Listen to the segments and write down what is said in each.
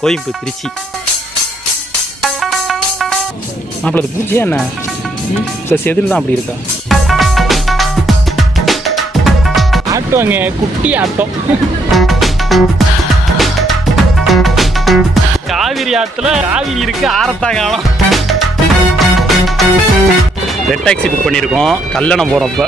கோயம்புத்தூர் திருச்சி. மாப்பிள்ள அது பூச்சியா என்ன ப்ளஸ் எதில் தான் அப்படி இருக்கா? ஆட்டோங்க, குட்டி ஆட்டோ. காவிரி ஆற்றுல காவிரி இருக்கு, ஆரத்தா காலம். ரெட் டாக்ஸி புக் பண்ணியிருக்கோம் கல்லணை போகிறப்ப.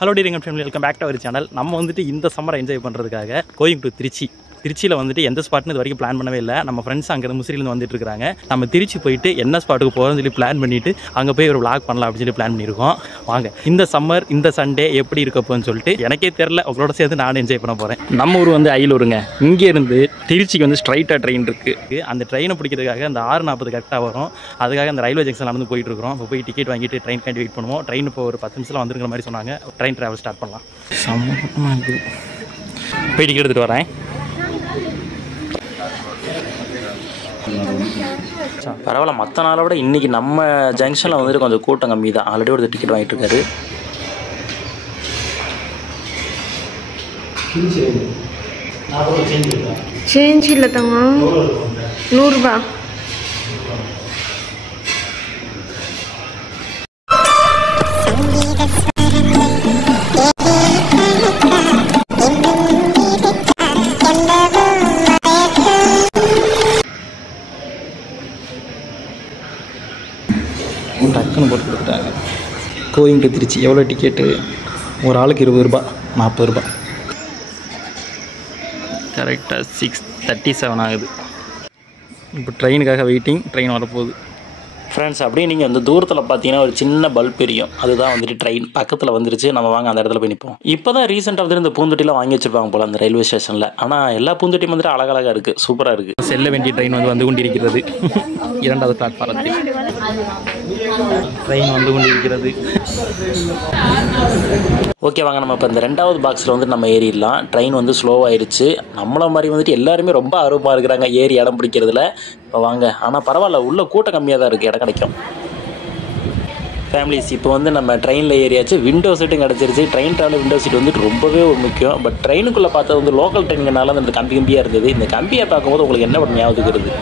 Hello dear family, welcome back to our channel. நம்ம வந்துட்டு இந்த சம்மரை என்ஜாய் பண்ணுறதுக்காக கோயம்புத்தூர் திருச்சியில் வந்துட்டு எந்த ஸ்பாட்னு இது வரைக்கும் பிளான் பண்ணவே இல்லை. நம்ம ஃப்ரெண்ட்ஸ் அங்கே முசிறிலேருந்து வந்துட்டு இருக்காங்க. நம்ம திருச்சி போயிட்டு என்ன ஸ்பாட்டுக்கு போகிறோம்னு சொல்லி பிளான் பண்ணிவிட்டு அங்கே போய் ஒரு vlog பண்ணலாம் அப்படின்னு சொல்லி பிளான் பண்ணியிருக்கோம். வாங்க இந்த சம்மர் இந்த சண்டே எப்படி இருக்கப்போன்னு சொல்லிட்டு எனக்கே தெரில, உங்களோட சேர்ந்து நானும் என்ஜாய் பண்ண போகிறேன். நம்ம ஊர் வந்து அயிலூருங்க. இங்கேருந்து திருச்சிக்கு வந்து ஸ்ட்ரைட்டாக ட்ரெயின் இருக்குது. அந்த ட்ரெயினை பிடிக்கிறதுக்காக அந்த 6:40 கரெக்டாக வரும். அதுக்காக அந்த ரயில்வே ஜங்ஷன் நடந்து போயிட்டுருக்கோம். இப்போ போய் டிக்கெட் வாங்கிட்டு ட்ரெயின் காண்டி வெயிட் பண்ணுவோம். ட்ரெயின் இப்போ ஒரு 10 நிமிஷத்தில் வந்துருக்கிற மாதிரி சொன்னாங்க. ட்ரெயின் ட்ராவல் ஸ்டார்ட் பண்ணலாம். சம்மமாக இருக்குது. போய் டிக்கெட் எடுத்துகிட்டு வரேன். பரவாயில்ல, மற்ற நாளை விட இன்றைக்கி நம்ம ஜங்ஷனில் வந்துட்டு கொஞ்சம் கூட்டம் கம்மி தான். ஆல்ரெடி ஒரு டிக்கெட் வாங்கிட்டு இருக்காரு. சேஞ்ச் இல்லை தங்க, 100 ரூபா. டக்குன்னு போட்டு கொடுத்துட்டாங்க. கோயம்புத்தூர் திருச்சி எவ்வளோ டிக்கெட்டு? ஒரு ஆளுக்கு 20 ரூபா, 40 ரூபா. கரெக்டாக 6:37 ஆகுது. இப்போ ட்ரெயினுக்காக வெயிட்டிங். ட்ரெயின் வரப்போகுது. ஃப்ரெண்ட்ஸ், அப்படியே நீங்கள் அந்த தூரத்தில் பார்த்தீங்கன்னா ஒரு சின்ன பல்ப் எரியும். அதுதான் வந்துட்டு ட்ரெயின் பக்கத்தில் வந்துருச்சு. நம்ம வாங்க அந்த இடத்துல போய் நிற்போம். இப்போ தான் ரீசெண்டாக வந்துட்டு இந்த பூந்தொட்டிலாம் வாங்கி வச்சுருப்பாங்க போல் அந்த ரயில்வே ஸ்டேஷனில். ஆனால் எல்லா பூந்தொட்டியும் வந்துட்டு அழகழகாக இருக்குது, சூப்பராக இருக்குது. செல்ல வேண்டிய ட்ரெயின் வந்து கொண்டிருக்கிறது. 2வது பிளாட்ஃபாரத்தில் ட்ரெயின் வந்து கொண்டிருக்கிறது. ஓகே, வாங்க நம்ம இப்போ இந்த 2வது பாக்ஸில் வந்து நம்ம ஏறிடலாம். ட்ரெயின் வந்து ஸ்லோவாகிடுச்சு. நம்மள மாதிரி வந்துட்டு எல்லாருமே ரொம்ப ஆர்வமாக இருக்கிறாங்க ஏறி இடம் பிடிக்கிறதுல. இப்போ வாங்க. ஆனால் பரவாயில்ல, உள்ள கூட்டம் கம்மியாக தான் இருக்குது, இடம் கிடைக்கும். ஃபேமிலிஸ், இப்போ வந்து நம்ம ட்ரெயினில் ஏறியாச்சு. விண்டோ சீட்டும் கிடச்சிருச்சு. ட்ரெயின் ட்ராவலில் விண்டோ சீட் வந்துட்டு ரொம்பவே முக்கியம். பட் ட்ரெயினுக்குள்ளே பார்த்தது வந்து லோக்கல் ட்ரெயினுங்கனால அந்த கம்பியாக இருந்தது. இந்த கம்பியை பார்க்கும்போது உங்களுக்கு என்ன ஒரு ஞாபகம் வருது?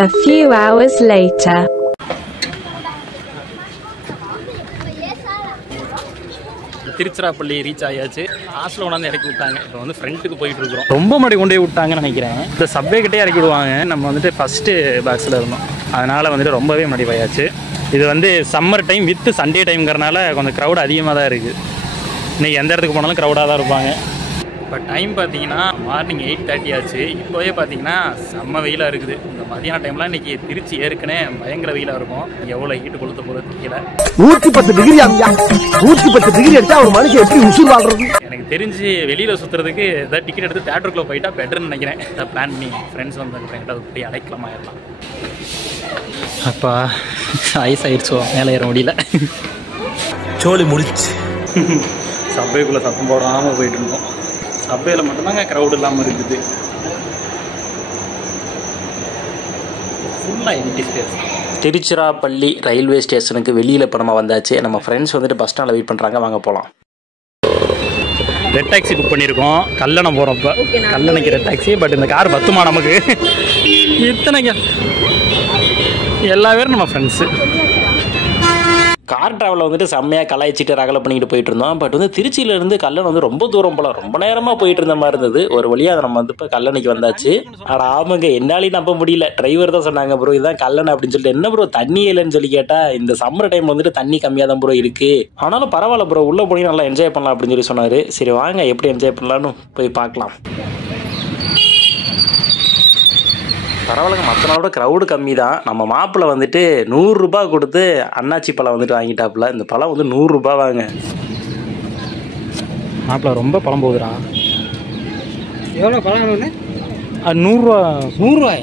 A few hours later. Tiruchirappalli reach ஆயாச்சு. ஹாஸ்டலில் கொண்டாந்து இறக்கி விட்டாங்க. இப்போ வந்து ஃப்ரெண்ட்டுக்கு போயிட்டு இருக்கிறோம். ரொம்ப மடி கொண்டே விட்டாங்கன்னு நினைக்கிறேன். இந்த சப்வே கிட்டே இறக்கி விடுவாங்க. நம்ம வந்துட்டு ஃபஸ்ட்டு பாக்ஸில் இருந்தோம். அதனால் வந்துட்டு ரொம்பவே மடி போயாச்சு. இது வந்து சம்மர் டைம் வித் சண்டே டைம்ங்கிறனால கொஞ்சம் க்ரௌட் அதிகமாக தான் இருக்குது. இன்றைக்கி எந்த இடத்துக்கு போனாலும் க்ரௌடாக தான் இருப்பாங்க. இப்போ டைம் பார்த்தீங்கன்னா மார்னிங் 8:30 ஆச்சு. இப்போவே பார்த்தீங்கன்னா செம்ம வெயிலாக இருக்குது. இந்த மதியான டைம்லாம் இன்றைக்கி திருச்சி ஏற்கனவே பயங்கர வெயிலாக இருக்கும். எவ்வளோ ஹீட்டு கொளுத்த போகிறது தெரியல. 110 டிகிரி. 110 டிகிரி எடுத்தா ஒரு மனுஷன் எப்படி உசுர் வாழ்றது? எனக்கு தெரிஞ்சு வெளியில் சுற்றுறதுக்கு ஏதாவது டிக்கெட் எடுத்து தேட்டருக்குள்ளே போயிட்டா பெட்டர்னு நினைக்கிறேன். அதை பிளான் பண்ணி ஃப்ரெண்ட்ஸ் வந்து எங்கிட்ட போய் அடைக்கலமாயிடலாம். அப்பா ஐஸ் ஆயிடுச்சோ, மேலே ஏற முடியல. சோழி முடிச்சு சப்வேக்குள்ளே சத்தம் போடாமல் போயிட்டு இருந்தோம். சப்வேல மட்டும்தாங்க க்ரௌட் இல்லாமல் இருக்குது. ஃபுல்லாக எம்டி ஸ்பேஸ். திருச்சிராப்பள்ளி ரயில்வே ஸ்டேஷனுக்கு வெளியில் இப்போ நம்ம வந்தாச்சு. நம்ம ஃப்ரெண்ட்ஸ் வந்துட்டு பஸ் ஸ்டாண்டில் வெயிட் பண்ணுறாங்க. வாங்க போகலாம். ரெட் டாக்ஸி புக் பண்ணியிருக்கோம் கல்லணை போகிறப்ப. கல்லணைக்கு ரெட் டாக்ஸி. பட் இந்த கார் பத்துமா நமக்கு? இத்தனைங்க எல்லா பேரும் நம்ம ஃப்ரெண்ட்ஸு. கார் ட்ராவலில் வந்துட்டு செம்மையாக கலாய்ச்சிட்டு ரகலை பண்ணிட்டு போயிட்டு இருந்தோம். பட் வந்து திருச்சியிலேருந்து கல்லணை வந்து ரொம்ப தூரம் போல, ரொம்ப நேரமாக போயிட்டு இருந்த மாதிரி இருந்தது. ஒரு வழியாக நம்ம வந்து இப்போ கல்லணைக்கு வந்தாச்சு. ஆனால் ஆமாங்க, என்னாலையும் நம்ப முடியல. டிரைவர் தான் சொன்னாங்க, ப்ரோ இதுதான் கல்லணை அப்படின்னு சொல்லிட்டு. என்ன ப்ரோ தண்ணி இல்லைன்னு சொல்லி கேட்டால், இந்த சம்மர் டைம் வந்துட்டு தண்ணி கம்மியாக தான் ப்ரோ இருக்குது. ஆனாலும் பரவாயில்ல ப்ரோ, உள்ளே போய் நல்லா என்ஜாய் பண்ணலாம் அப்படின்னு சொல்லி சொன்னார். சரி வாங்க எப்படி என்ஜாய் பண்ணலான்னு போய் பார்க்கலாம். பரவாயில்லைங்க, மற்ற நாளோட க்ரௌடு கம்மி தான். நம்ம மாப்பிள்ளை வந்துட்டு 100 ரூபா கொடுத்து அன்னாச்சி பழம் வந்துட்டு வாங்கிட்டாப்புல. இந்த பழம் வந்து 100 ரூபா வாங்க. மாப்பிள்ளை ரொம்ப பழம் போகுதுடா. எவ்வளோ பழம்? 100 ரூபா. 100 ரூபாயா?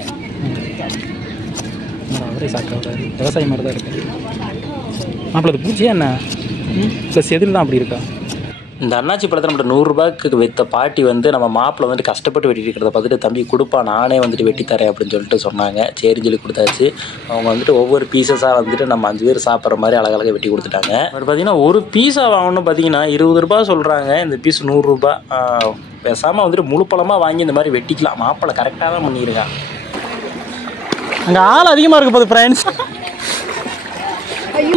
அவரே சாப்பிட்றாரு. விவசாயம் மாதிரி தான் இருக்கு. மாப்பிள்ளை அது பூச்சியா என்ன ப்ளஸ் எதில் தான் அப்படி இருக்கா? இந்த அண்ணாச்சி பழத்தை நம்மகிட்ட 100 ரூபாய்க்கு விற்ற பாட்டி வந்து நம்ம மாப்பிள்ளை வந்துட்டு கஷ்டப்பட்டு வெட்டிட்டு இருக்கிறத பார்த்துட்டு தம்பி கொடுப்பா நானே வந்துட்டு வெட்டி தரேன் அப்படின்னு சொல்லிட்டு சொன்னாங்க. சரின்னு சொல்லி கொடுத்தாச்சு. அவங்க வந்துட்டு ஒவ்வொரு பீசஸாக வந்துட்டு நம்ம 5 பேர் சாப்பிட்ற மாதிரி அழகழகாக வெட்டி கொடுத்துட்டாங்க. பட் பார்த்தீங்கன்னா ஒரு பீஸா வாங்கணும் பார்த்தீங்கன்னா 20 ரூபா சொல்கிறாங்க. இந்த பீஸ் 100 ரூபா. பேசாமல் வந்துட்டு முழு பழமாக வாங்கி இந்த மாதிரி வெட்டிக்கலாம். மாப்பிள்ளை கரெக்டாக தான் பண்ணியிருக்கான். அங்கே ஆள் அதிகமாக இருக்க போகுது ஃப்ரெண்ட்ஸ்.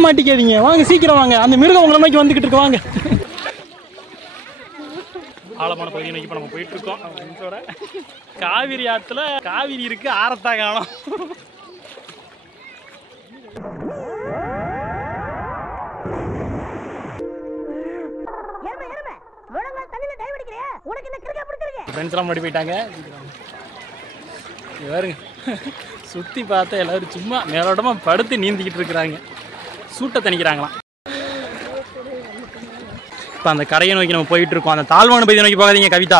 மாட்டிக்காதீங்க, வாங்க சீக்கிரம் வாங்க. அந்த மிருகம் உங்களை நோக்கி வந்துக்கிட்டு இருக்கு, வாங்க. ஆழமான பகுதி நோக்கி இப்போ நம்ம போயிட்டு இருக்கோம். ஃப்ரெண்ட்ஸோட காவிரி ஆற்றுல காவிரி இருக்கு, ஆரத்தா காணும். ஃப்ரெண்ட்ஸ்லாம் முன்னாடி போயிட்டாங்க. பாருங்க சுற்றி பார்த்தா எல்லாரும் சும்மா மேலோட்டமாக படுத்து நீந்திக்கிட்டு இருக்கிறாங்க. சூட்டை தணிக்கிறாங்களாம். இப்போ அந்த கரையை நோக்கி நம்ம போயிட்டு இருக்கோம். அந்த தாழ்வான பகுதியை நோக்கி போகாதீங்க கவிதா.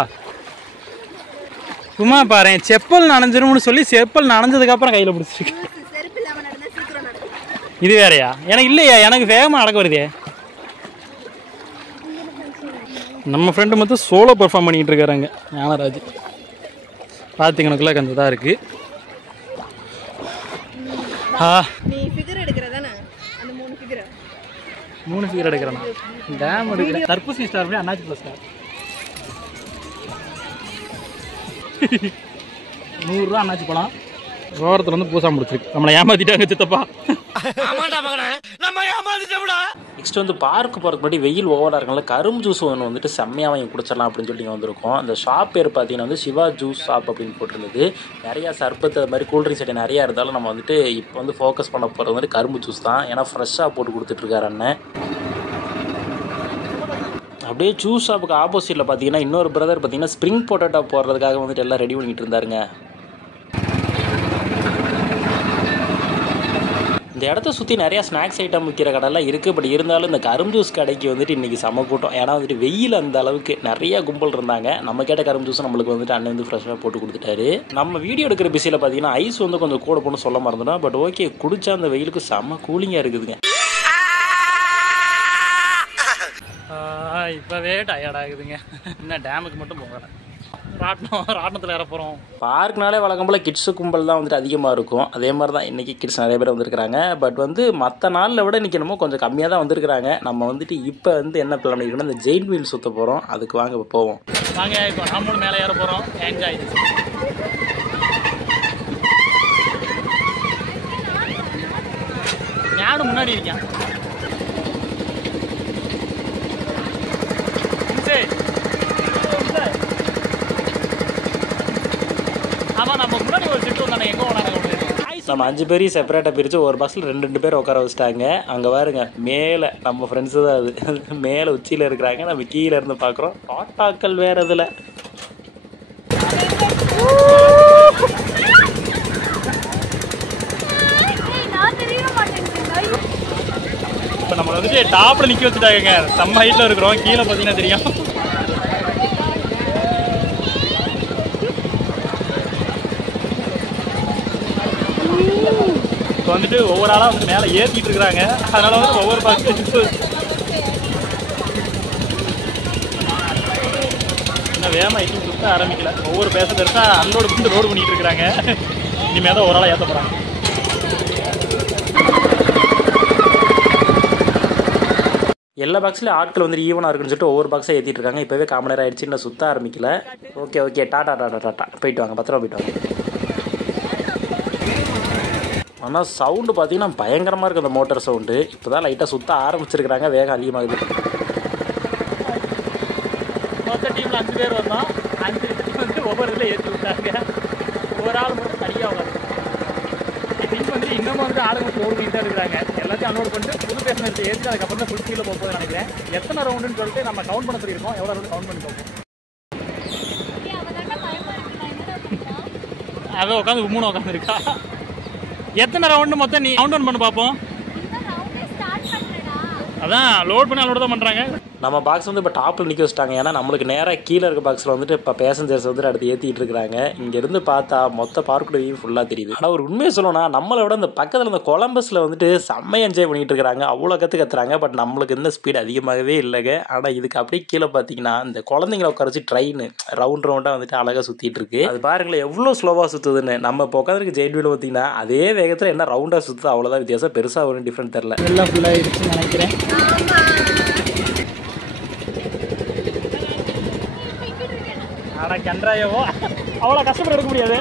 சும்மா பாரு, செப்பல் நனைஞ்சிரும்னு சொல்லி செப்பல் நனைஞ்சதுக்கப்புறம் கையில் பிடிச்சிருக்கு. இது வேறையா? எனக்கு இல்லையா, எனக்கு வேகமாக நடக்க வருதே. நம்ம ஃப்ரெண்டு மட்டும் சோலோ பெர்ஃபார்ம் பண்ணிக்கிட்டு இருக்காருங்க ஞானராஜ். பார்த்துக்கணுக்குள்ள கொஞ்சம் தான் இருக்குது. மூணு ஃபிகர் எடுக்கிறேன்னா டேம் எடுக்கிறேன். தர்பூசணி ஸ்டார் அண்ணாச்சி ப்ளஸ் ஸ்டார் 100 ரூபா அண்ணாச்சி பழம். ஓரத்தில் வந்து பூசா முடிச்சிருக்கு. நம்மளை ஏமாத்திட்டாங்க சித்தப்பா. நெக்ஸ்ட் வந்து பார்க்கு போகிறதுக்கு முன்னாடி வெயில் ஓவராக இருக்கனால கரும்பு ஜூஸ் ஒன்று வந்துட்டு செம்மையாக வாங்கி குடிச்சிடலாம் அப்படின்னு சொல்லி இங்கே வந்திருக்கோம். அந்த ஷாப் பேர் பார்த்தீங்கன்னா வந்து சிவா ஜூஸ் ஷாப் அப்படின்னு போட்டிருந்தது. நிறையா சர்பத்து அது மாதிரி கூல்ட்ரிங்க்ஸ் ஐட்டம் நிறையா இருந்தாலும் நம்ம வந்துட்டு இப்போ வந்து ஃபோக்கஸ் பண்ண போகிறது வந்து கரும்பு ஜூஸ் தான். ஏன்னா ஃப்ரெஷ்ஷாக போட்டு கொடுத்துட்ருக்காரு அண்ணன். அப்படியே ஜூஸ் ஷாப்புக்கு ஆப்போசிட்டில் பார்த்தீங்கன்னா இன்னொரு பிரதர் பார்த்தீங்கன்னா ஸ்ப்ரிங் பொட்டேட்டோ போடுறதுக்காக வந்துட்டு எல்லாம் ரெடி பண்ணிகிட்டு இருந்தாருங்க. இந்த இடத்த சுற்றி நிறையா ஸ்நாக்ஸ் ஐட்டம் விற்கிற கடைலாம் இருக்குது. பட் இருந்தாலும் இந்த கரும்பு ஜூஸ் கடைக்கு வந்துட்டு இன்றைக்கி செம கூட்டம். ஏன்னா வந்துட்டு வெயில் அந்த அளவுக்கு நிறையா கும்பல் இருந்தாங்க. நம்ம கேட்ட கரும்பு ஜூஸ் நம்மளுக்கு வந்துட்டு அண்ணன் வந்து ஃப்ரெஷ்ஷாக போட்டு கொடுத்துட்டாரு. நம்ம வீடியோ எடுக்கிற பிஸியில் பார்த்தீங்கன்னா ஐஸ் வந்து கொஞ்சம் கூட போகணும்னு சொல்ல மறந்துட்டோம். பட் ஓகே, குடிச்சா அந்த வெயிலுக்கு செம்ம கூலிங்காக இருக்குதுங்க. இப்போவே டயர்ட் ஆகுதுங்க. இன்னும் டேமுக்கு மட்டும் போகலை. ராட்டினத்தில் ஏற போகிறோம். பார்க்னாலே வழக்கம் போல் கிட்ஸு கும்பல் தான் வந்துட்டு அதிகமாக இருக்கும். அதே மாதிரி தான் இன்றைக்கி கிட்ஸ் நிறைய பேர் வந்திருக்கிறாங்க. பட் வந்து மற்ற நாளில் விட இன்றைக்கி என்னமோ கொஞ்சம் கம்மியாக தான் வந்திருக்கிறாங்க. நம்ம வந்துட்டு இப்போ வந்து என்ன பிளான் பண்ணியிருக்கோம்னா இந்த ஜெயின் வீல் சுற்ற போகிறோம். அதுக்கு வாங்க இப்போ போவோம். வாங்க இப்போ நாமளும் மேலே ஏற போகிறோம். என்ஜாய். யாரும் முன்னாடி இருக்கேன். நம்ம 5 பேரையும் செப்பரேட்டாக பிரித்து ஒரு பஸ்ஸில் 2 பேர் உட்கார வச்சுட்டாங்க. அங்கே பாருங்க மேலே நம்ம ஃப்ரெண்ட்ஸு தான் அது மேலே உச்சியில் இருக்கிறாங்க. நம்ம கீழே இருந்து பார்க்குறோம். டாட்டாக்கள் வேறு இதில். இப்போ நம்ம வந்துட்டு டாப்பில் நிற்க வச்சுட்டாங்க. செம்ம ஹைட்டில் இருக்கிறோம். கீழே பார்த்தீங்கன்னா தெரியும். இப்போ வந்துட்டு ஒவ்வொரு ஆளாக வந்து மேலே ஏற்றிட்டு இருக்கிறாங்க. அதனால வந்து ஒவ்வொரு பஸ்ஸு இன்னும் வேகமாக எங்கேயும் சுற்ற ஆரம்பிக்கல. ஒவ்வொரு பேசஞ்சர்ஸாக அன்லோடு பண்ணிட்டு ரோடு பண்ணிட்டு இருக்கிறாங்க. இனிமேல் தான் ஒரு ஆளாக ஏற்ற போகிறாங்க. எல்லா பாக்ஸ்லேயும் ஆட்கள் வந்து ஈவனாக இருக்குன்னு சொல்லிட்டு ஒவ்வொரு பாக்ஸாக ஏற்றிட்டு இருக்காங்க. இப்போவே காமனர் ஆகிடுச்சு. இன்னும் சுற்ற ஆரம்பிக்கல. ஓகே டாட்டா போயிட்டு வாங்க. பத்திரமா போயிட்டு வாங்க. ஆனால் சவுண்டு பார்த்தீங்கன்னா பயங்கரமாக இருக்குது அந்த மோட்டர் சவுண்டு. இப்போ தான் லைட்டாக சுற்ற ஆரம்பிச்சிருக்கிறாங்க. வேகம் அதிகமாகுது. மொத்த டீமில் 5 பேர் வந்தோம். 5 பேர் வந்து ஒவ்வொரு இதில் ஏற்றி விட்டாங்க. ஒரு ஆள் மட்டும் தனியாக உட்காந்து இப்போ வந்து இன்னமும் வந்து ஆளுங்க வந்து ரோடு பண்ணிட்டு இருக்கிறாங்க. எல்லாத்தையும் அன்லோட் பண்ணிட்டு புது பேசஞ்சர் ஏற்றி அதுக்கப்புறம் தான் ஃபுல் ஸ்பீடில் போகுதுன்னு நினைக்கிறேன். எத்தனை ரவுண்டுன்னு சொல்லிட்டு நம்ம கவுண்ட் பண்ண சொல்லியிருக்கோம். எவ்வளோ ரவுண்டு கவுண்ட் பண்ணி பார்ப்போம். அதை உட்காந்து 3 உட்காந்துருக்கா. எத்தனை ரவுண்டு மொத்தம் நீ கவுண்ட் பண்ண பார்ப்போம். அதான் லோட் பண்ணி அலோட் தான் பண்ணுறாங்க. நம்ம பாக்ஸ் வந்து இப்போ டாப்பில் நிற்க வச்சிட்டாங்க. ஏன்னா நம்மளுக்கு நேராக கீழே இருக்க பாக்ஸில் வந்துட்டு இப்போ பேசஞ்சர்ஸ் வந்துட்டு அடுத்து ஏற்றிட்டு இருக்காங்க. இங்கேருந்து பார்த்தா மொத்த பார்க்கோட வியூ ஃபுல்லாக தெரியுது. ஆனால் ஒரு உண்மையை சொல்லணும்னா நம்மளை விட இந்த பக்கத்தில் இந்த கொலம்பஸில் வந்துட்டு செம்மையாக என்ஜாய் பண்ணிட்டு இருக்காங்க. அவ்வளோ கற்றுறாங்க. பட் நம்மளுக்கு இந்த ஸ்பீடு அதிகமாகவே இல்லைங்க. ஆனால் இதுக்கு அப்படியே கீழே பார்த்தீங்கன்னா இந்த குழந்தைங்களை உட்காரச்சு ட்ரெயின் ரவுண்டாக வந்துட்டு அழகாக சுற்றிட்டு இருக்கு. அது பாருங்களேன் எவ்வளோ ஸ்லோவாக சுற்றுதுன்னு. நம்ம இப்போ உட்காந்துருக்கு ஜெயிட் வீல் பார்த்தீங்கன்னா அதே வேகத்தில் என்ன ரவுண்டாக சுற்றுது, அவ்வளோதான் வித்தியாசம். பெருசாக ஒரு டிஃப்ரெண்ட் தெரில. எல்லாம் ஃபுல்லாக ஆயிடுச்சுன்னு நினைக்கிறேன். ஆனால் கன்றாயவோ அவ்வளோ கஷ்டப்பட்டு எடுக்க முடியாது.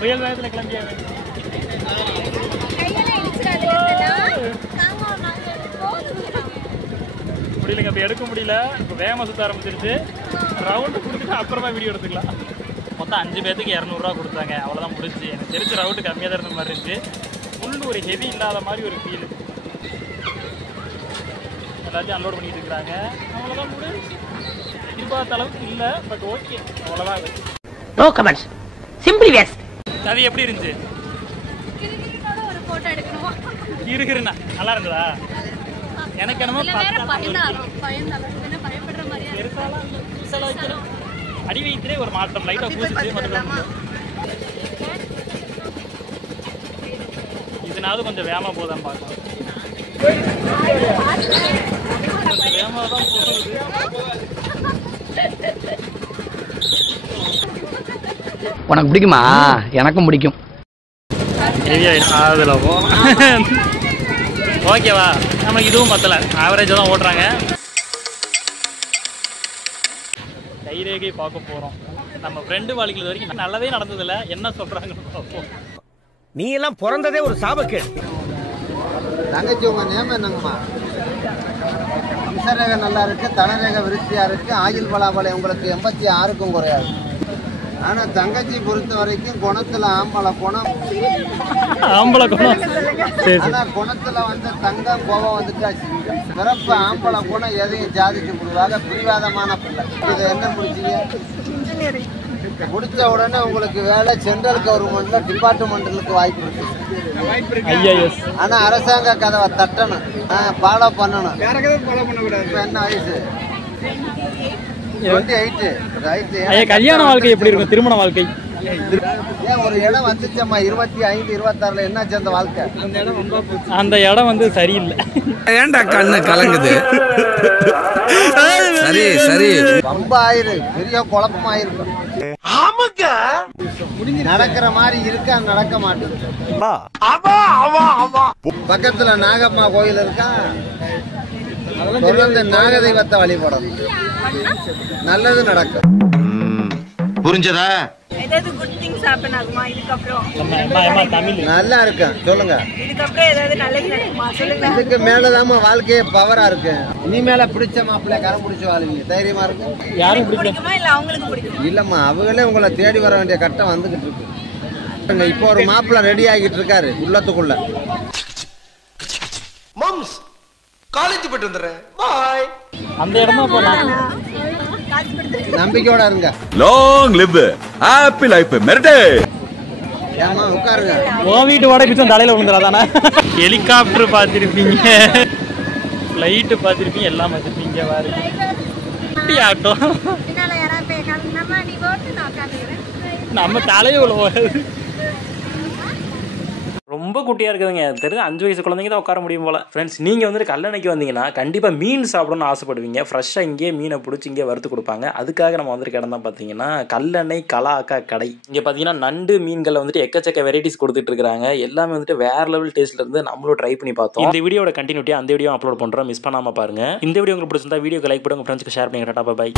புயல் வேகத்தில் கிளம்பியாங்க. முடியலங்க, இப்போ எடுக்க முடியல. இப்போ வேகமாக சுற்ற ஆரம்பிச்சிருச்சு. ரவுண்டு கொடுத்துட்டு அப்புறமா வீடியோ எடுத்துக்கலாம். மொத்தம் 5 பேத்துக்கு 200 ரூபா கொடுத்தாங்க. அவ்வளோதான் முடிஞ்சு. எனக்கு தெரிஞ்ச ரவுண்டு கம்மியாக தான் இருந்த மாதிரி இருந்துச்சு. ஃபுல் ஒரு ஹெவி இல்லாத மாதிரி ஒரு ஃபீல். எல்லாத்தையும் அன்லோட் பண்ணிட்டு இருக்கிறாங்க. அவ்வளோதான் முடிஞ்சு. எதிர்பார்த்த அளவுக்கு இல்லை, பட் ஓகே, அவ்வளோதான். No comments, simply waste. அது எப்படி இருந்துச்சு? ஒரு போட்டோ எடுக்கணும். இருக்குறா நல்லா இருந்ததா? எனக்கு என்னமோ அடி வைத்திலே ஒரு மாற்றம் லைட்டாக பூசிச்சு மட்டும். இதனாவது கொஞ்சம் வேகமாக போதான்னு பார்க்கலாம். கொஞ்சம் வேகமாக தான் போகுது. உனக்கு பிடிக்குமா? எனக்கும் பிடிக்கும். அதில் போகலாம். ஓகேவா, நமக்கு இதுவும் பத்தலை. ஆவரேஜாக தான் ஓட்டுறாங்க. கைரேகை பார்க்க போகிறோம். நம்ம ஃப்ரெண்டு வாழ்க்கையில் வரைக்கும் நல்லதே நடந்ததில்லை. என்ன சொல்கிறாங்கன்னு பார்ப்போம். நீ எல்லாம் பிறந்ததே ஒரு சாபக்கேடு. தங்கச்சி உங்க நேம் என்னங்கம்மா? விசரேகை நல்லா இருக்கு, தனரேகை விருத்தியா இருக்கு, ஆயுள் பலாபலை உங்களுக்கு 86க்கும் குறையாது. ஆனா தங்கச்சி பொறுத்த வரைக்கும் குணத்துல ஆம்பளை குணம். ஆனா குணத்துல வந்து தங்க கோபம் வந்துட்டாச்சு. பிறப்பு ஆம்பளை குணம் எதையும் ஜாதிக்கு கொடுக்காத பிடிவாதமான பிள்ளை. இதை என்ன முடிச்சீங்க? முடிச்ச உடனே உங்களுக்கு வேலை சென்ட்ரல் கவர்மெண்ட்ல டிபார்ட்மெண்ட்டுக்கு வாய்ப்பு இருக்கு. ஆனா அரசாங்க கதவை தட்டணும், ஃபாலோ பண்ணணும். இப்ப என்ன வயசு? 28. கல்யாண வாழ்க்கை எப்படி இருக்கும்? திருமண வாழ்க்கை ஏன் ஒரு இடம் வந்துச்சம்மா 25, 26ல என்னாச்சு அந்த வாழ்க்கை? அந்த இடம் வந்து சரியில்லை. ஏன்டா கண்ணு கலங்குது? சரி சரி, ரொம்ப ஆயிரு, பெரிய குழப்பமாயிருக்கும். நடக்கிற மாதிரி இருக்கா, நடக்க மாட்டேங்குது. பக்கத்துல நாகம்மா கோயில் இருக்கா, தொடர்ந்து நாக தெய்வத்தை வழிபடணும், நல்லது நடக்கும். புரிஞ்சதா? ஏதாவது குட் திங்ஸ் ஹேப்பன் ஆகுமா இதுக்கப்புறம்? நல்லா இருக்கேன், சொல்லுங்க. இதுக்கப்புறம் ஏதாவது நல்லது நடக்குமா சொல்லுங்க. இதுக்கு மேலதாம்மா வாழ்க்கையே பவரா இருக்கு. இனிமேல பிடிச்ச மாப்பிள்ளை கரம் பிடிச்சி வாழ்வீங்க, தைரியமா இருக்கும். யாரும் பிடிக்குமா இல்ல அவங்களுக்கு பிடிக்குமா? இல்லம்மா, அவங்களே உங்களை தேடி வர வேண்டிய கட்டம் வந்துகிட்டு இருக்கு. இப்போ ஒரு மாப்பிள்ளை ரெடி ஆகிட்டு இருக்காரு உள்ளத்துக்குள்ள. மம்ஸ் காலேஜ் போயிட்டு வந்துடுறேன், பாய். அந்த இடமா போலாம். நம்பிக்கையோட இருங்க. லாங் லிவ் ஹாப்பி லைஃப் மெரிட்டே. ஏமா உட்காருங்க. உன் வீட்டு வாடகை பிச்சம் தலையில விழுந்துடாதானே? ஹெலிகாப்டர் பார்த்துருப்பீங்க, ஃப்ளைட்டு பார்த்துருப்பீங்க, எல்லாம் பார்த்துருப்பீங்க. வேறு குட்டி ஆட்டோ நம்ம தலையை விழுவோம். ரொம்ப குட்டியாக இருக்குதுங்க. தெரிஞ்சு 5 வயசு குழந்தைங்க தான் உட்கார முடியும் போல். ஃப்ரெண்ட்ஸ், நீங்கள் வந்துட்டு கல்லணைக்கு வந்தீங்கன்னா கண்டிப்பாக மீன் சாப்பிடணும்னு ஆசைப்படுவீங்க. ஃப்ரெஷ்ஷாக இங்கேயே மீனை பிடிச்சி இங்கே வறுத்து கொடுப்பாங்க. அதுக்காக நம்ம வந்துட்டு இடம் தான் பார்த்தீங்கன்னா கல்லணை கலாக்கா கடை. இங்கே பார்த்தீங்கன்னா நண்டு மீன்களை வந்துட்டு எக்கச்சக்க வெரைட்டிஸ் கொடுத்துட்டு இருக்காங்க. எல்லாமே வந்துட்டு வேற லெவல் டேஸ்ட்ல இருந்து நம்மளும் ட்ரை பண்ணி பார்த்தோம். இந்த வீடியோட கண்டினியூட்டி அந்த வீடியோ அப்லோட் பண்ணுறோம், மிஸ் பண்ணாமல் பாருங்க. இந்த வீடியோ உங்களுக்கு பிடிச்சிருந்தா வீடியோக்கு லைக் பண்ணுங்க, ஃப்ரெண்ட்ஸ்க்கு ஷேர் பண்ணுங்க. Tata bye.